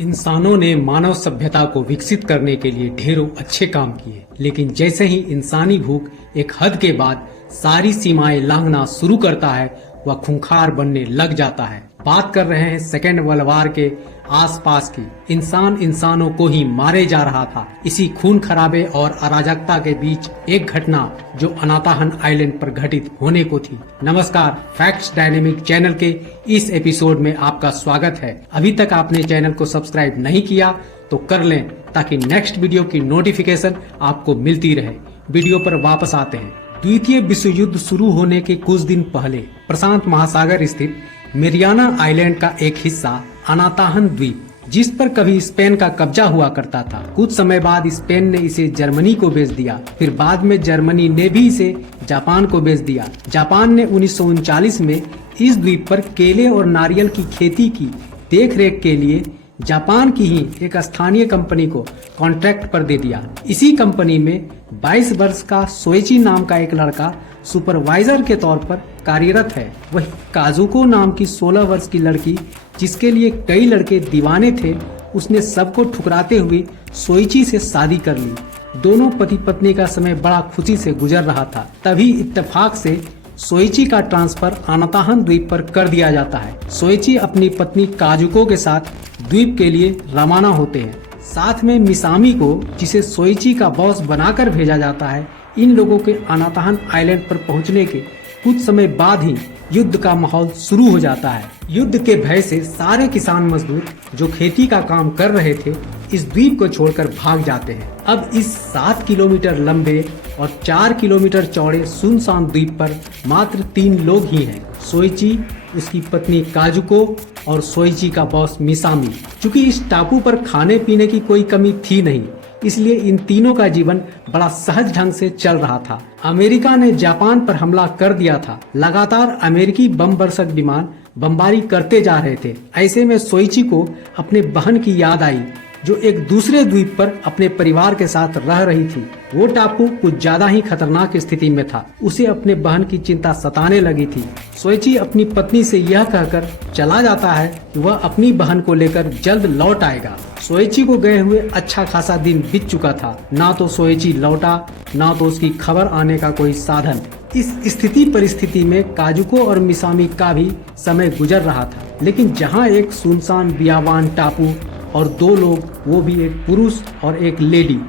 इंसानों ने मानव सभ्यता को विकसित करने के लिए ढेरों अच्छे काम किए, लेकिन जैसे ही इंसानी भूख एक हद के बाद सारी सीमाएं लांघना शुरू करता है, वह खूंखार बनने लग जाता है। बात कर रहे हैं सेकेंड वर्ल्ड वॉर के आसपास की। इंसान इंसानों को ही मारे जा रहा था। इसी खून खराबे और अराजकता के बीच एक घटना जो अनाताहन आइलैंड पर घटित होने को थी। नमस्कार, फैक्ट्स डायनेमिक चैनल के इस एपिसोड में आपका स्वागत है। अभी तक आपने चैनल को सब्सक्राइब नहीं किया तो कर लें, ताकि नेक्स्ट वीडियो की नोटिफिकेशन आपको मिलती रहे। वीडियो पर वापस आते हैं। द्वितीय विश्व युद्ध शुरू होने के कुछ दिन पहले प्रशांत महासागर स्थित मेरियाना आइलैंड का एक हिस्सा अनाताहन द्वीप, जिस पर कभी स्पेन का कब्जा हुआ करता था, कुछ समय बाद स्पेन ने इसे जर्मनी को बेच दिया। फिर बाद में जर्मनी ने भी इसे जापान को बेच दिया। जापान ने 1939 में इस द्वीप पर केले और नारियल की खेती की देखरेख के लिए जापान की ही एक स्थानीय कंपनी को कॉन्ट्रैक्ट पर दे दिया। इसी कंपनी में 22 वर्ष का सोइची नाम का एक लड़का सुपरवाइजर के तौर पर कार्यरत है। वही काजुको नाम की 16 वर्ष की लड़की, जिसके लिए कई लड़के दीवाने थे, उसने सबको ठुकराते हुए सोइची से शादी कर ली। दोनों पति पत्नी का समय बड़ा खुशी से गुजर रहा था। तभी इत्तेफाक से सोइची का ट्रांसफर अनाताहन द्वीप पर कर दिया जाता है। सोइची अपनी पत्नी काजुको के साथ द्वीप के लिए रवाना होते हैं। साथ में मिसामी को, जिसे सोइची का बॉस बनाकर भेजा जाता है। इन लोगों के अनाताहन आइलैंड पर पहुंचने के कुछ समय बाद ही युद्ध का माहौल शुरू हो जाता है। युद्ध के भय से सारे किसान मजदूर जो खेती का काम कर रहे थे, इस द्वीप को छोड़कर भाग जाते हैं। अब इस 7 किलोमीटर लंबे और 4 किलोमीटर चौड़े सुनसान द्वीप पर मात्र 3 लोग ही हैं, सोइची, उसकी पत्नी काजुको और सोइची का बॉस मिसामी। चूंकि इस टापू पर खाने पीने की कोई कमी थी नहीं, इसलिए इन तीनों का जीवन बड़ा सहज ढंग से चल रहा था। अमेरिका ने जापान पर हमला कर दिया था। लगातार अमेरिकी बम वर्षक विमान बमबारी करते जा रहे थे। ऐसे में सोइची को अपने बहन की याद आई, जो एक दूसरे द्वीप पर अपने परिवार के साथ रह रही थी। वो टापू कुछ ज्यादा ही खतरनाक स्थिति में था। उसे अपने बहन की चिंता सताने लगी थी। सोइची अपनी पत्नी से यह कहकर चला जाता है कि वह अपनी बहन को लेकर जल्द लौट आएगा। सोइची को गए हुए अच्छा खासा दिन बीत चुका था। ना तो सोइची लौटा, ना तो उसकी खबर आने का कोई साधन। इस स्थिति परिस्थिति में काजुको और मिसामी का भी समय गुजर रहा था। लेकिन जहाँ एक सुनसान बियाबान टापू और 2 लोग, वो भी एक पुरुष और एक लेडी,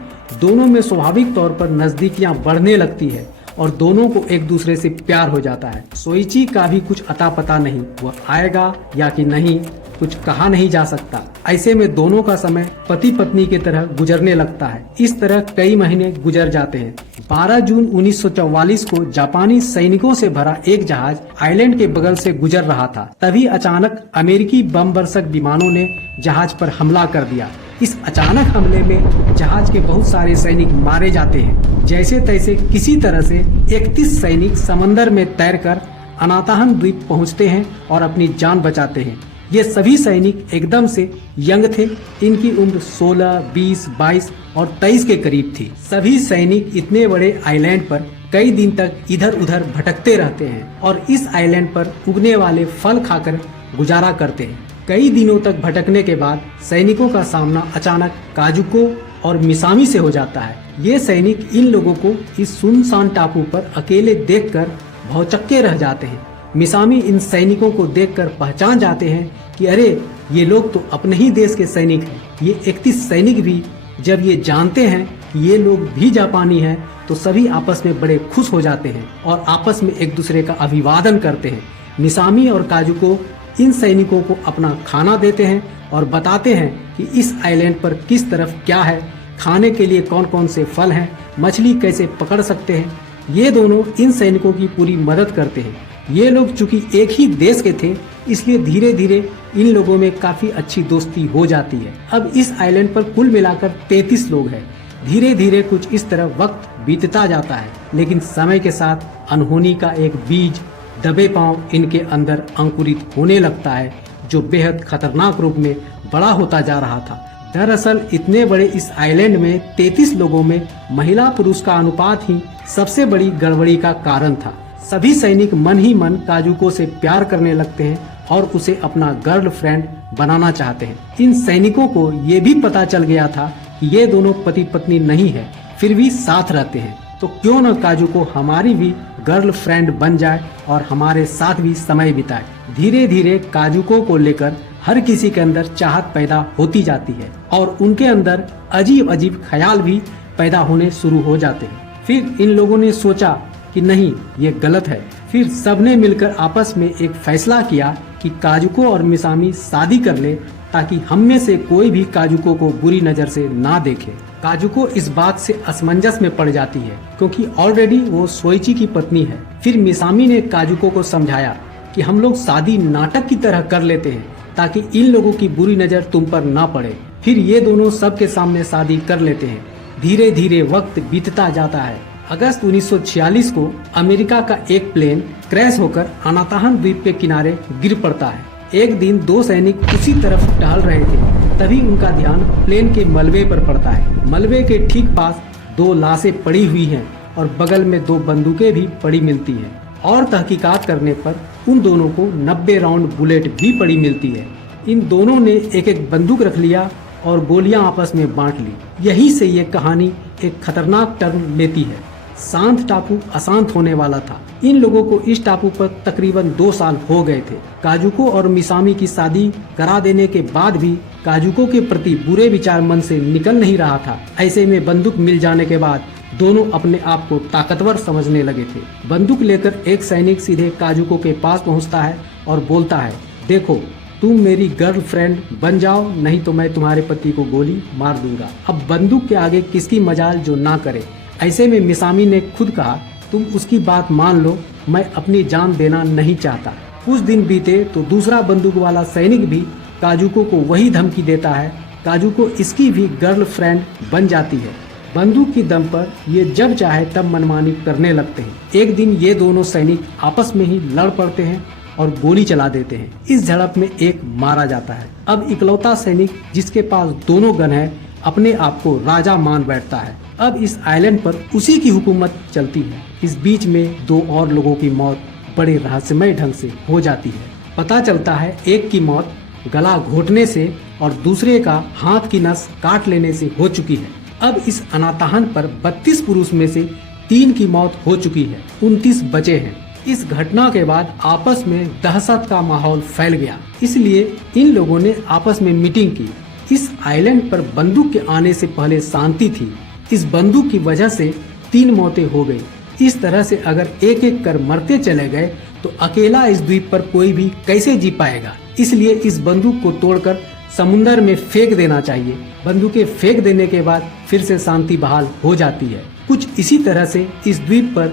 दोनों में स्वाभाविक तौर पर नजदीकियां बढ़ने लगती है और दोनों को एक दूसरे से प्यार हो जाता है। सोइची का भी कुछ अता पता नहीं, वह आएगा या कि नहीं, कुछ कहा नहीं जा सकता। ऐसे में दोनों का समय पति पत्नी की तरह गुजरने लगता है। इस तरह कई महीने गुजर जाते हैं। 12 जून 1944 को जापानी सैनिकों से भरा एक जहाज आइलैंड के बगल से गुजर रहा था। तभी अचानक अमेरिकी बम वर्षक विमानों ने जहाज पर हमला कर दिया। इस अचानक हमले में जहाज के बहुत सारे सैनिक मारे जाते हैं। जैसे तैसे किसी तरह से 31 सैनिक समंदर में तैरकर अनाताहन द्वीप पहुंचते हैं और अपनी जान बचाते हैं। ये सभी सैनिक एकदम से यंग थे। इनकी उम्र 16, 20, 22 और 23 के करीब थी। सभी सैनिक इतने बड़े आइलैंड पर कई दिन तक इधर उधर भटकते रहते हैं और इस आइलैंड पर उगने वाले फल खाकर गुजारा करते हैं। कई दिनों तक भटकने के बाद सैनिकों का सामना अचानक काजुको और मिसामी से हो जाता है। ये सैनिक इन लोगों को इस सुनसान टापू पर अकेले देखकर भौचक्के रह जाते हैं। मिसामी इन सैनिकों को देखकर पहचान जाते हैं कि अरे, ये लोग तो अपने ही देश के सैनिक हैं। ये 31 सैनिक भी जब ये जानते हैं कि ये लोग भी जापानी हैं, तो सभी आपस में बड़े खुश हो जाते हैं और आपस में एक दूसरे का अभिवादन करते हैं। मिसामी और काजुको इन सैनिकों को अपना खाना देते हैं और बताते हैं कि इस आइलैंड पर किस तरफ क्या है, खाने के लिए कौन कौन से फल हैं, मछली कैसे पकड़ सकते हैं। ये दोनों इन सैनिकों की पूरी मदद करते हैं। ये लोग चूंकि एक ही देश के थे, इसलिए धीरे धीरे इन लोगों में काफी अच्छी दोस्ती हो जाती है। अब इस आइलैंड पर कुल मिलाकर 33 लोग हैं। धीरे धीरे कुछ इस तरह वक्त बीतता जाता है, लेकिन समय के साथ अनहोनी का एक बीज दबे पांव इनके अंदर अंकुरित होने लगता है, जो बेहद खतरनाक रूप में बड़ा होता जा रहा था। दरअसल इतने बड़े इस आइलैंड में 33 लोगों में महिला पुरुष का अनुपात ही सबसे बड़ी गड़बड़ी का कारण था। सभी सैनिक मन ही मन काजुको से प्यार करने लगते हैं और उसे अपना गर्लफ्रेंड बनाना चाहते हैं। इन सैनिकों को ये भी पता चल गया था कि ये दोनों पति पत्नी नहीं है, फिर भी साथ रहते हैं, तो क्यों न काजुको हमारी भी गर्लफ्रेंड बन जाए और हमारे साथ भी समय बिताए। धीरे धीरे काजुको को लेकर हर किसी के अंदर चाहत पैदा होती जाती है और उनके अंदर अजीब अजीब ख्याल भी पैदा होने शुरू हो जाते हैं। फिर इन लोगों ने सोचा कि नहीं, ये गलत है। फिर सबने मिलकर आपस में एक फैसला किया कि काजुको और मिसामी शादी कर ले, ताकि हम में से कोई भी काजुको को बुरी नजर से ना देखे। काजुको इस बात से असमंजस में पड़ जाती है, क्योंकि ऑलरेडी वो सोइची की पत्नी है। फिर मिसामी ने काजुको को समझाया कि हम लोग शादी नाटक की तरह कर लेते हैं, ताकि इन लोगों की बुरी नजर तुम पर ना पड़े। फिर ये दोनों सबके सामने शादी कर लेते हैं। धीरे धीरे वक्त बीतता जाता है। अगस्त 1946 को अमेरिका का एक प्लेन क्रैश होकर अनाताहन द्वीप के किनारे गिर पड़ता है। एक दिन दो सैनिक उसी तरफ टहल रहे थे, तभी उनका ध्यान प्लेन के मलबे पर पड़ता है। मलबे के ठीक पास दो लाशें पड़ी हुई हैं और बगल में दो बंदूकें भी पड़ी मिलती हैं। और तहकीकात करने पर उन दोनों को 90 राउंड बुलेट भी पड़ी मिलती है। इन दोनों ने एक एक बंदूक रख लिया और गोलियां आपस में बांट ली। यहीं से ये कहानी एक खतरनाक टर्न लेती है। शांत टापू अशांत होने वाला था। इन लोगों को इस टापू पर तकरीबन 2 साल हो गए थे। काजुको और मिसामी की शादी करा देने के बाद भी काजुको के प्रति बुरे विचार मन से निकल नहीं रहा था। ऐसे में बंदूक मिल जाने के बाद दोनों अपने आप को ताकतवर समझने लगे थे। बंदूक लेकर एक सैनिक सीधे काजुको के पास पहुंचता है और बोलता है, देखो तुम मेरी गर्लफ्रेंड बन जाओ, नहीं तो मैं तुम्हारे पति को गोली मार दूंगा। अब बंदूक के आगे किसकी मजाल जो ना करे। ऐसे में मिसामी ने खुद कहा, तुम उसकी बात मान लो, मैं अपनी जान देना नहीं चाहता। कुछ दिन बीते तो दूसरा बंदूक वाला सैनिक भी काजुको को वही धमकी देता है। काजुको इसकी भी गर्लफ्रेंड बन जाती है। बंदूक की दम पर ये जब चाहे तब मनमानी करने लगते हैं। एक दिन ये दोनों सैनिक आपस में ही लड़ पड़ते हैं और गोली चला देते हैं। इस झड़प में एक मारा जाता है। अब इकलौता सैनिक जिसके पास दोनों गन है, अपने आप को राजा मान बैठता है। अब इस आइलैंड पर उसी की हुकूमत चलती है। इस बीच में दो और लोगों की मौत बड़े रहस्यमय ढंग से हो जाती है। पता चलता है एक की मौत गला घोटने से और दूसरे का हाथ की नस काट लेने से हो चुकी है। अब इस अनाताहन पर 32 पुरुष में से 3 की मौत हो चुकी है, 29 बचे हैं। इस घटना के बाद आपस में दहशत का माहौल फैल गया, इसलिए इन लोगों ने आपस में मीटिंग की। इस आइलैंड पर बंदूक के आने से पहले शांति थी। इस बंदूक की वजह से 3 मौतें हो गई। इस तरह से अगर एक एक कर मरते चले गए तो अकेला इस द्वीप पर कोई भी कैसे जी पाएगा। इसलिए इस बंदूक को तोड़कर समुंदर में फेंक देना चाहिए। बंदूकें फेंक देने के बाद फिर से शांति बहाल हो जाती है। कुछ इसी तरह से इस द्वीप पर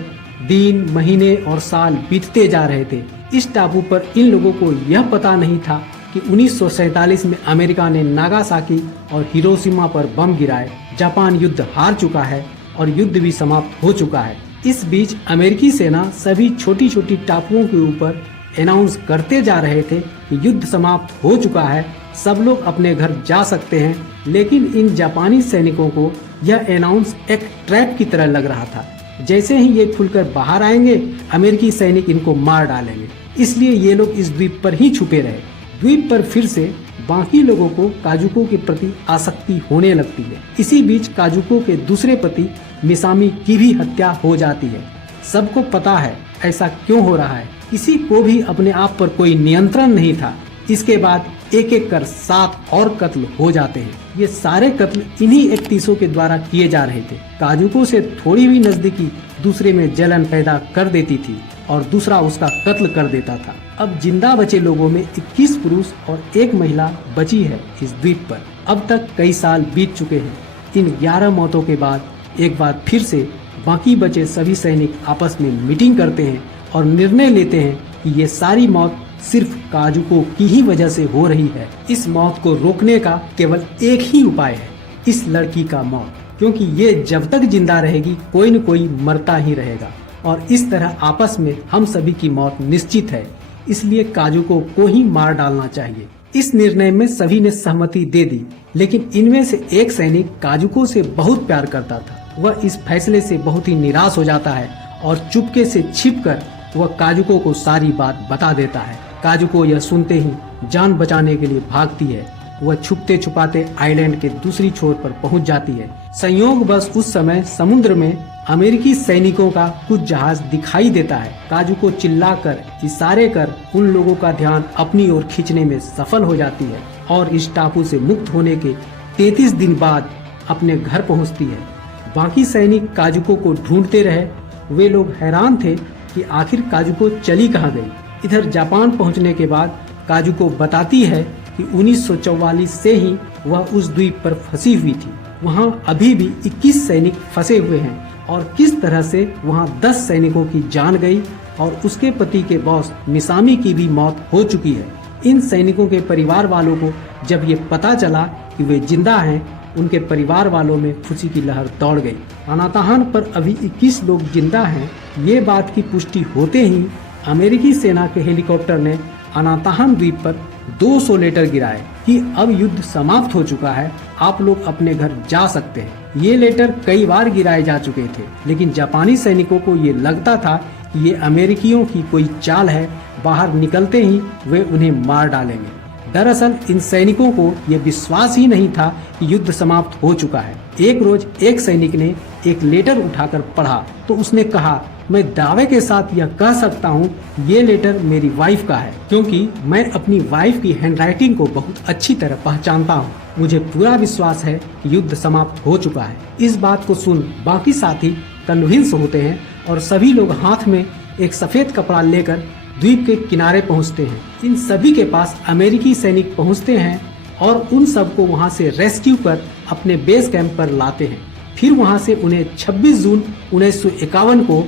दिन, महीने और साल बीतते जा रहे थे। इस टापू पर इन लोगों को यह पता नहीं था कि 1947 में अमेरिका ने नागासाकी और हिरोशिमा पर बम गिराए। जापान युद्ध हार चुका है और युद्ध भी समाप्त हो चुका है। इस बीच अमेरिकी सेना सभी छोटी छोटी टापुओं के ऊपर अनाउंस करते जा रहे थे कि युद्ध समाप्त हो चुका है, सब लोग अपने घर जा सकते हैं। लेकिन इन जापानी सैनिकों को यह अनाउंस एक ट्रैप की तरह लग रहा था। जैसे ही ये खुलकर बाहर आएंगे, अमेरिकी सैनिक इनको मार डालेंगे। इसलिए ये लोग इस द्वीप पर ही छुपे रहे। द्वीप पर फिर से बाकी लोगों को काजुको के प्रति आसक्ति होने लगती है। इसी बीच काजुको के दूसरे पति मिसामी की भी हत्या हो जाती है। सबको पता है ऐसा क्यों हो रहा है। किसी को भी अपने आप पर कोई नियंत्रण नहीं था। इसके बाद एक एक कर 7 और कत्ल हो जाते हैं। ये सारे कत्ल इन्हीं 31 के द्वारा किए जा रहे थे। काजुको से थोड़ी भी नजदीकी दूसरे में जलन पैदा कर देती थी और दूसरा उसका कत्ल कर देता था। अब जिंदा बचे लोगों में 21 पुरुष और 1 महिला बची है इस द्वीप पर। अब तक कई साल बीत चुके हैं। इन 11 मौतों के बाद एक बार फिर से बाकी बचे सभी सैनिक आपस में मीटिंग करते हैं और निर्णय लेते हैं कि ये सारी मौत सिर्फ काजुको की ही वजह से हो रही है। इस मौत को रोकने का केवल एक ही उपाय है, इस लड़की का मौत, क्योंकि ये जब तक जिंदा रहेगी कोई न कोई मरता ही रहेगा और इस तरह आपस में हम सभी की मौत निश्चित है। इसलिए काजुको को ही मार डालना चाहिए। इस निर्णय में सभी ने सहमति दे दी, लेकिन इनमें से एक सैनिक काजुको से बहुत प्यार करता था। वह इस फैसले से बहुत ही निराश हो जाता है और चुपके से छिपकर वह काजुको को सारी बात बता देता है। काजुको यह सुनते ही जान बचाने के लिए भागती है। वह छुपते छुपाते आइलैंड के दूसरी छोर पर पहुंच जाती है। संयोगवश उस समय समुद्र में अमेरिकी सैनिकों का कुछ जहाज दिखाई देता है। काजुको चिल्लाकर इशारे कर उन लोगों का ध्यान अपनी ओर खींचने में सफल हो जाती है और इस टापू से मुक्त होने के 33 दिन बाद अपने घर पहुंचती है। बाकी सैनिक काजुको को ढूंढते रहे। वे लोग हैरान थे कि आखिर काजुको चली कहाँ गई। इधर जापान पहुंचने के बाद काजुको बताती है कि 1944 से ही वह उस द्वीप पर फंसी हुई थी। वहां अभी भी 21 सैनिक फंसे हुए हैं और किस तरह से वहां 10 सैनिकों की जान गई और उसके पति के बॉस मिसामी की भी मौत हो चुकी है। इन सैनिकों के परिवार वालों को जब ये पता चला कि वे जिंदा हैं, उनके परिवार वालों में खुशी की लहर दौड़ गई। अनाताहान पर अभी 21 लोग जिंदा हैं। ये बात की पुष्टि होते ही अमेरिकी सेना के हेलीकॉप्टर ने अनाताहान द्वीप पर 200 लेटर गिराए कि अब युद्ध समाप्त हो चुका है, आप लोग अपने घर जा सकते हैं। ये लेटर कई बार गिराए जा चुके थे, लेकिन जापानी सैनिकों को ये लगता था कि ये अमेरिकियों की कोई चाल है, बाहर निकलते ही वे उन्हें मार डालेंगे। दरअसल इन सैनिकों को ये विश्वास ही नहीं था कि युद्ध समाप्त हो चुका है। एक रोज एक सैनिक ने एक लेटर उठाकर पढ़ा तो उसने कहा, मैं दावे के साथ यह कह सकता हूँ ये लेटर मेरी वाइफ का है, क्योंकि मैं अपनी वाइफ की हैंडराइटिंग को बहुत अच्छी तरह पहचानता हूँ। मुझे पूरा विश्वास है कि युद्ध समाप्त हो चुका है। इस बात को सुन बाकी साथी कन्विंस होते हैं और सभी लोग हाथ में एक सफेद कपड़ा लेकर द्वीप के किनारे पहुंचते हैं। इन सभी के पास अमेरिकी सैनिक पहुंचते हैं और उन सबको वहां से रेस्क्यू कर अपने बेस कैंप पर लाते हैं। फिर वहां से उन्हें 26 जून 1951 को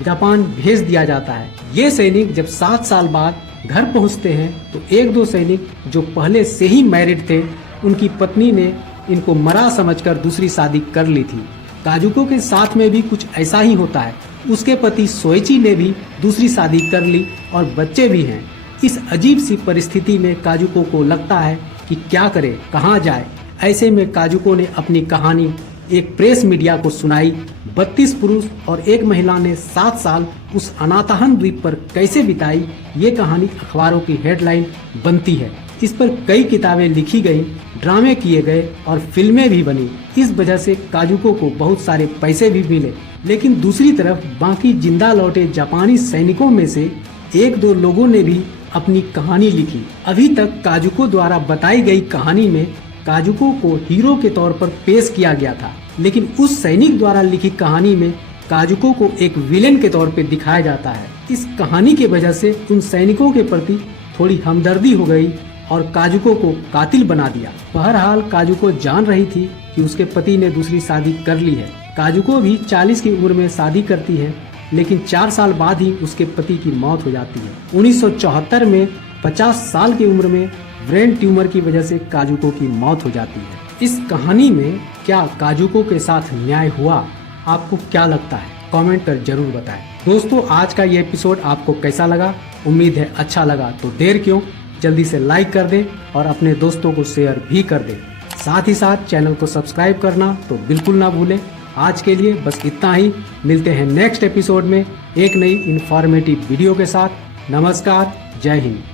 जापान भेज दिया जाता है। ये सैनिक जब 7 साल बाद घर पहुंचते हैं तो एक दो सैनिक जो पहले से ही मैरिड थे, उनकी पत्नी ने इनको मरा समझकर दूसरी शादी कर ली थी। काजुको के साथ में भी कुछ ऐसा ही होता है। उसके पति सोइची ने भी दूसरी शादी कर ली और बच्चे भी हैं। इस अजीब सी परिस्थिति में काजुको को लगता है कि क्या करे, कहाँ जाए। ऐसे में काजुको ने अपनी कहानी एक प्रेस मीडिया को सुनाई। 32 पुरुष और एक महिला ने 7 साल उस अनाताहान द्वीप पर कैसे बिताई, ये कहानी अखबारों की हेडलाइन बनती है। इस पर कई किताबें लिखी गई, ड्रामे किए गए और फिल्में भी बनी। इस वजह से काजुको को बहुत सारे पैसे भी मिले। लेकिन दूसरी तरफ बाकी जिंदा लौटे जापानी सैनिकों में से एक दो लोगों ने भी अपनी कहानी लिखी। अभी तक काजुको द्वारा बताई गई कहानी में काजुको को हीरो के तौर पर पेश किया गया था, लेकिन उस सैनिक द्वारा लिखी कहानी में काजुको को एक विलेन के तौर पर दिखाया जाता है। इस कहानी की वजह से उन सैनिकों के प्रति थोड़ी हमदर्दी हो गई और काजुको को कातिल बना दिया। बहरहाल काजुको जान रही थी कि उसके पति ने दूसरी शादी कर ली है। काजुको भी 40 की उम्र में शादी करती है, लेकिन 4 साल बाद ही उसके पति की मौत हो जाती है। 1974 में 50 साल की उम्र में ब्रेन ट्यूमर की वजह से काजुको की मौत हो जाती है। इस कहानी में क्या काजुको के साथ न्याय हुआ? आपको क्या लगता है? कमेंट कर जरूर बताएं। दोस्तों, आज का ये एपिसोड आपको कैसा लगा? उम्मीद है अच्छा लगा। तो देर क्यों, जल्दी से लाइक कर दें और अपने दोस्तों को शेयर भी कर दें। साथ ही साथ चैनल को सब्सक्राइब करना तो बिल्कुल ना भूलें। आज के लिए बस इतना ही। मिलते हैं नेक्स्ट एपिसोड में एक नई इंफॉर्मेटिव वीडियो के साथ। नमस्कार, जय हिंद।